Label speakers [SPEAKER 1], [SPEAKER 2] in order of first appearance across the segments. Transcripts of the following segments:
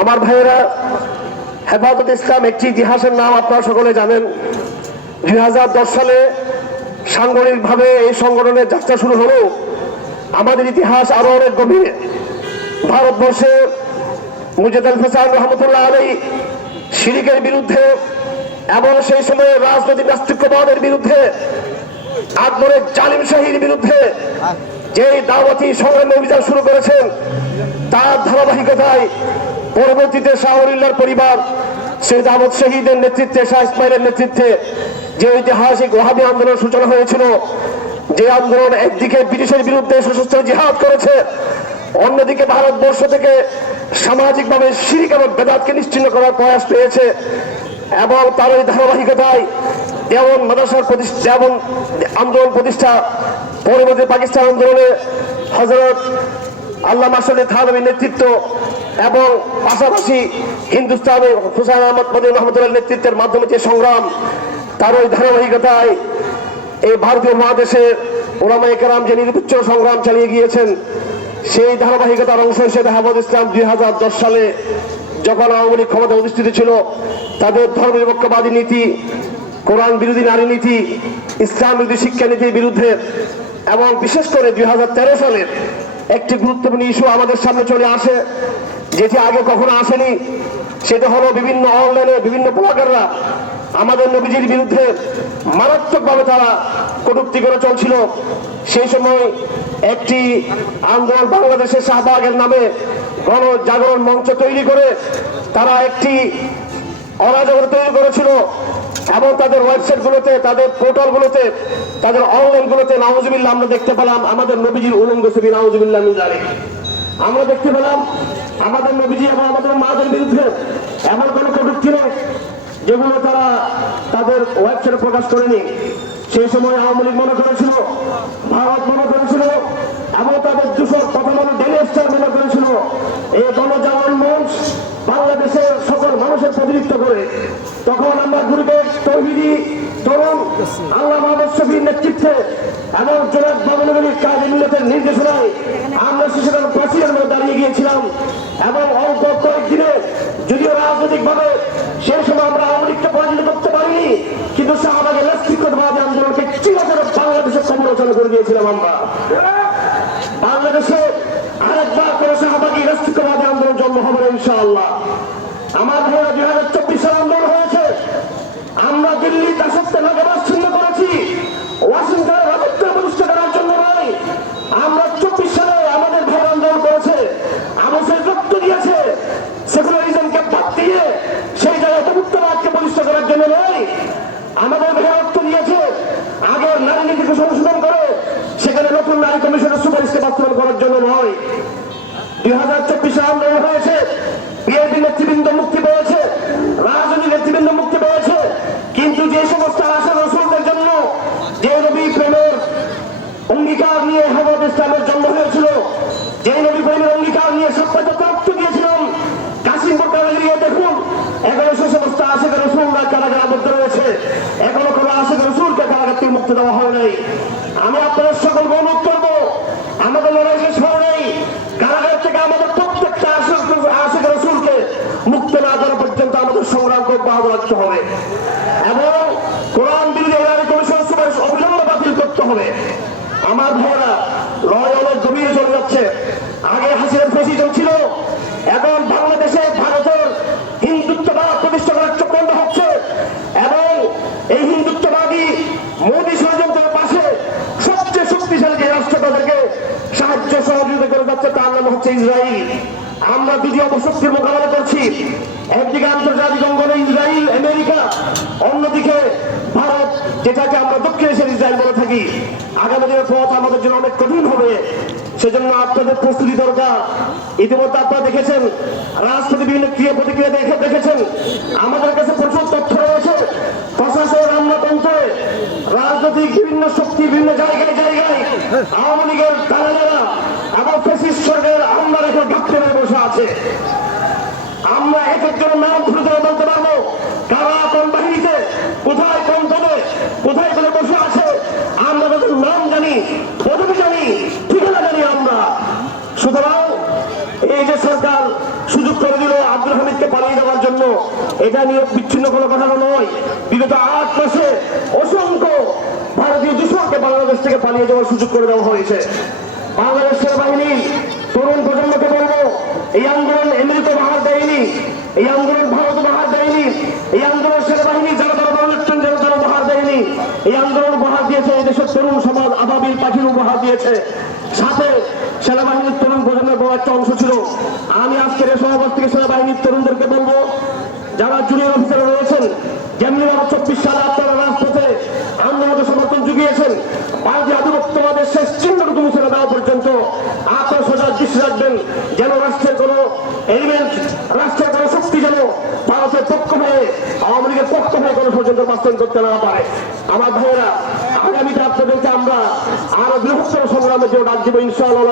[SPEAKER 1] আমার ভাইয়েরা, হেফাজত ইসলাম একটি ইতিহাসের নাম আপনারা সকলে জানেন। দুই হাজার দশ সালে সাংগঠনিকভাবে এই সংগঠনের যাত্রা শুরু হলো। আমাদের ইতিহাস আরও অনেক গভীরে। ভারতবর্ষে মুজাদ আল ফেসান রহমতুল্লাহ আলী শিরিকের বিরুদ্ধে এবং সেই সময়ে রাজনৈতিক নাস্তিক্যবাদের বিরুদ্ধে আকবরের জালিম শাহীর বিরুদ্ধে যে দাওয়াতি সংগ্রামী অভিযান শুরু করেছেন, তার ধারাবাহিকতায় পরবর্তীতে শাহরুল্লার পরিবার সেই দাওয়াত শহীদের নেতৃত্বে, শাহ ইসমাইলের নেতৃত্বে যে ঐতিহাসিক ওহাবি আন্দোলন সূচনা হয়েছিল, যে আন্দোলন একদিকে ব্রিটিশের বিরুদ্ধে সশস্ত্র জিহাদ করেছে, অন্যদিকে ভারতবর্ষ থেকে সামাজিকভাবে শিরিক এবং বেদাতকে নিশ্চিন্ন করার প্রয়াস পেয়েছে এবং তার ওই ধারাবাহিকতায় যেমন মাদ্রাসার প্রতিষ্ঠা, যেমন আন্দোলন প্রতিষ্ঠা, পরবর্তী পাকিস্তান আন্দোলনে হজরত আল্লাহ মাসুদ থানবীর নেতৃত্ব এবং পাশাপাশি হিন্দুস্তানে হুসাইন আহমদ মদিন রহমতুল্লাহ নেতৃত্বের মাধ্যমে যে সংগ্রাম, তার ওই ধারাবাহিকতায় এই ভারতীয় মহাদেশের ওলামা একরাম যে নিরপেক্ষ সংগ্রাম চালিয়ে গিয়েছেন, সেই ধারাবাহিকতার অংশ হিসেবে হাফাজ ইসলাম দুই হাজার দশ সালে যখন আওয়ামী লীগ ক্ষমতা অধিষ্ঠিত ছিল, তাদের ধর্মনিরপেক্ষবাদী নীতি, কোরআন বিরোধী নারী নীতি, ইসলাম বিরোধী শিক্ষানীতির বিরুদ্ধে এবং বিশেষ করে দুই সালের একটি গুরুত্বপূর্ণ ইস্যু আমাদের সামনে চলে আসে যেটি আগে কখনো আসেনি, সেটা হলো বিভিন্ন অনলাইনে বিভিন্ন ব্লগাররা আমাদের নবীজির বিরুদ্ধে মারাত্মকভাবে তারা কটুক্তি করে চলছিল। সেই সময় একটি আন্দোলন বাংলাদেশের শাহবাগের নামে গণ জাগরণ মঞ্চ তৈরি করে তারা একটি অরাজকতা তৈরি করেছিল এবং তাদের ওয়েবসাইট গুলোতে তাদের পোর্টাল গুলোতে তাদের অনলাইন গুলোতে নাউজুবিল্লাহ আমরা দেখতে পেলাম, আমাদের নবীজির উলঙ্গ ছবি নাউজুবিল্লাহ মিজারে আমরা দেখতে পেলাম আমাদের নবীজি এবং আমাদের মাদের বিরুদ্ধে এমন কোনো কটূক্তি নেই যেগুলো তারা তাদের ওয়েবসাইটে প্রকাশ করেনি? সেই সময় আওয়ামী লীগ মনে করেছিল, ভারত মনে করেছিল, এবং তাদের দুশো কথা মনে ডেলি স্টার মনে করেছিল। এই গণজাগরণ মঞ্চ বাংলাদেশের সকল মানুষের প্রতিনিধিত্ব করে। তখন আমরা গ্রুপের তৌহিদি তরুণ আল্লাহ মাহমুদ নেতৃত্বে এবং জোনাক বাবনগরীর কাজী মিলতের নির্দেশনায় আমরা সেখানে প্রাচীরের মধ্যে দাঁড়িয়ে গিয়েছিলাম এবং অল্প কয়েকদিনে যদিও রাজনৈতিক ভাবে সেই সময় আমরা আওয়ামী লীগকে পরাজিত করতে পারিনি কিন্তু শাহবাগের নেতৃত্ববাদী আন্দোলনকে চিরতরে বাংলাদেশের সমালোচনা করে দিয়েছিলাম আমরা। বাংলাদেশে আরেকবার করে শাহবাগী নেতৃত্ববাদী আন্দোলন জন্ম হবে ইনশাআল্লাহ। আমার ভাইয়া দুই হাজার চব্বিশ সাল আন্দোলন হয়েছে। আমরা দিল্লি দাসত্বের নাগাবাস ছিন্ন করেছি। ওয়াশিংটনে রাজত্ব প্রতিষ্ঠা করার জন্য নয় আমরা চব্বিশ সালে আমাদের ভাই আন্দোলন করেছে আমাদের রক্ত দিয়েছে সেকুলারিজমকে বাদ দিয়ে সেই জায়গায় প্রভুত্ববাদকে প্রতিষ্ঠা করার জন্য নয় আমাদের ভাই রক্ত দিয়েছে আগের নারী নীতিকে সংশোধন করে সেখানে নতুন নারী কমিশনের সুপারিশকে বাস্তবায়ন করার জন্য নয় দুই হাজার চব্বিশে আন্দোলন হয়েছে। বিএনপি নেতৃবৃন্দ মুক্তি পেয়েছে রাজনীতি নেতৃবৃন্দ মুক্তি পেয়েছে। কিন্তু যে সমস্ত আশা রসুলদের জন্য যে নবী প্রেমের অঙ্গীকার নিয়ে হেমত ইসলামের জন্ম হয়েছিল যে নবী প্রেমের অঙ্গীকার নিয়ে সপ্তাহে রক্ত দিয়েছিলাম কাশিমপুর কারাগিরিয়ে দেখুন এখনও সে সমস্ত আশেখ রসুলরা কারাগার আবদ্ধ রয়েছে এখনও কোনো আশেখ রসুলকে কারাগার থেকে মুক্তি দেওয়া হয় নাই আমি আপনাদের সকলকে অনুরোধ করব আমাদের লড়াই শেষ হয় নাই কারাগার থেকে আমাদের প্রত্যেকটা আশেখ আশেখ রসুলকে মুক্ত না করা পর্যন্ত আমাদের সংগ্রামকে রাখতে হবে। এবং কোরআন বিরোধী কমিশন সুপারিশ অবিলম্বে বাতিল করতে হবে। আমার ভাইয়েরা, লড়াই অনেক গভীরে চলে যাচ্ছে। আগে হাসিনার ফেসিজম ছিল, এখন বাংলাদেশে ভারতের হিন্দুত্ববাদ প্রতিষ্ঠা করার চক্রান্ত হচ্ছে। এবং এই হিন্দুত্ববাদী মোদী ষড়যন্ত্রের পাশে সবচেয়ে শক্তিশালী যে রাষ্ট্র তাদেরকে সাহায্য সহযোগিতা করে যাচ্ছে, তার নাম হচ্ছে ইসরায়েল আমরা দুটি অপশক্তির মোকাবেলা করছি। একদিকে আন্তর্জাতিক অঙ্গনে ইসরায়েল আমেরিকা, অন্যদিকে ভারত, যেটাকে আমরা দক্ষিণ এশিয়ার ইসরায়েল বলে থাকি। আগামী দিনের পথ আমাদের জন্য অনেক কঠিন হবে। সেজন্য আপনাদের প্রস্তুতি দরকার। ইতিমধ্যে আপনারা দেখেছেন রাজনীতি বিভিন্ন ক্রিয়া প্রতিক্রিয়া দেখে দেখেছেন। আমাদের কাছে প্রচুর তথ্য রয়েছে। প্রশাসন, আমলাতন্ত্রে রাজনৈতিক বিভিন্ন শক্তি বিভিন্ন জায়গায় জায়গায় আওয়ামী লীগের দালালেরা এবং ফেসিস সরকারের আমরা এখন ঢাকতে বসে আছে আমরা এক একজন নাম খুলে ধরে বলতে পারব, কারা কোন বাহিনীতে, কোথায় কোন পদে কোথায় কোনে বসে আছে, আমরা তাদের নাম জানি, পদবি জানি, ঠিকানা জানি আমরা। সুতরাং এই যে সরকার সুযোগ করে দিল আব্দুল হামিদকে পালিয়ে যাওয়ার জন্য, এটা নিয়ে বিচ্ছিন্ন কোনো কথা নয়। বিগত আট মাসে অসংখ্য ভারতীয় দূষণকে বাংলাদেশ থেকে পালিয়ে যাওয়ার সুযোগ করে দেওয়া হয়েছে। বাংলাদেশ সেনাবাহিনী তরুণ প্রজন্মকে বলব, এই আন্দোলন আমেরিকা বাহার দেয়নি। এই আন্দোলন ভারত বাহার দেয়নি এই আন্দোলন সেনাবাহিনী, যারা যারা বাংলাদেশের যারা যারা বাহার দেয়নি, এই আন্দোলন উপহার দিয়েছে এই দেশের তরুণ সমাজ, আবাবিল পাখির উপহার দিয়েছে। সাথে সেনাবাহিনীর তরুণ প্রজন্মের বড় একটা অংশ ছিল। আমি আজকের এই সমাবেশ থেকে সেনাবাহিনীর তরুণদেরকে বলব, যারা জুনিয়র অফিসার রয়েছেন যেমনি চব্বিশ সালে আপনারা রাজপথে আন্দোলনকে সমর্থন জুগিয়েছেন ভারতীয় আধিপত্যবাদের শেষ চিহ্নটুকু মুছে না দেওয়া পর্যন্ত। আপনার সোজা দৃষ্টি রাখবেন, যেন রাষ্ট্রের কোন এলিমেন্ট রাষ্ট্রের কোন শক্তি যেন ভারতের পক্ষ হয়ে আওয়ামী লীগের হয়ে কোনো পর্যন্ত বাস্তবায়ন করতে না পারে। আমার ভাইয়েরা, আগামীতে আপনাদেরকে আমরা আরও বৃহত্তর সংগ্রামে যে ডাক দিব, ইনশাআল্লাহ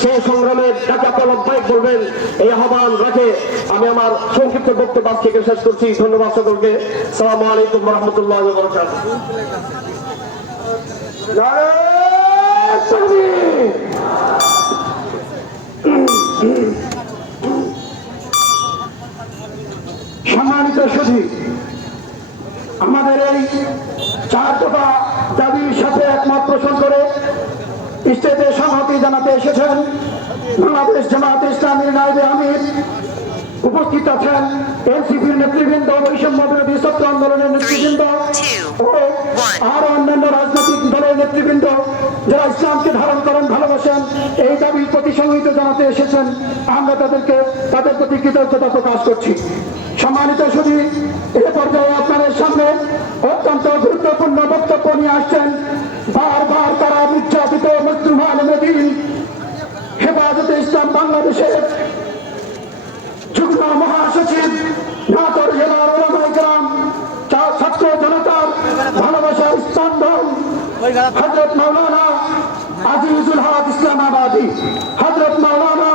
[SPEAKER 1] সেই সংগ্রামের ডাকে আপনারা বাইক বলবেন, এই আহ্বান রাখে আমি আমার সংক্ষিপ্ত বক্তব্য থেকে শেষ করছি। ধন্যবাদ সকলকে। সালাম আলাইকুম রহমতুল্লাহ বরকাত
[SPEAKER 2] সম্মানিত সুধী আমাদের এই চার দফা দাবির সাথে একমত পোষণ করে স্টেটে সংহতি জানাতে এসেছেন বাংলাদেশ জামাত ইসলামী নাইবে আমির। উপস্থিত আছেন এনসিপির নেতৃবৃন্দ বৈষম্য বিরোধী ছাত্র আন্দোলনের নেতৃবৃন্দ ও আর অন্যান্য রাজনৈতিক দলের নেতৃবৃন্দ যারা ইসলামকে ধারণ করেন ভালোবাসেন এই দাবির প্রতি সংহিত জানাতে এসেছেন। আমরা তাদেরকে, তাদের প্রতি কৃতজ্ঞতা প্রকাশ করছি। সম্মানিত শুধু এ পর্যায়ে আপনাদের সামনে অত্যন্ত গুরুত্বপূর্ণ বক্তব্য নিয়ে আসছেন। বারবার তারা নির্যাতিত মুসলমান নদীন হেফাজতে ইসলাম বাংলাদেশের যুগ্ম মহাসচিব নাতর জেলার গ্রাম ছাত্র জনতার ভালোবাসার স্পন্দন হজরত মাওলানা আজিজুল হক ইসলামাবাদী হজরত মাওলানা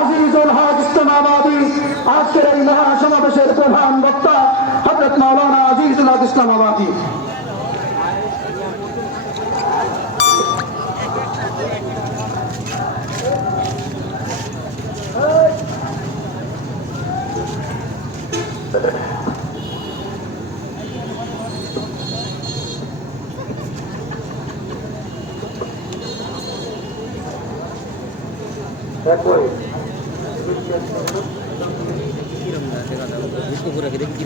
[SPEAKER 2] আজিজুল হক ইসলামাবাদী, আজকের এই মহাসমাবেশের প্রধান বক্তা হজরত মাওলানা আজিজুল হক ইসলামাবাদী।
[SPEAKER 3] দেখি।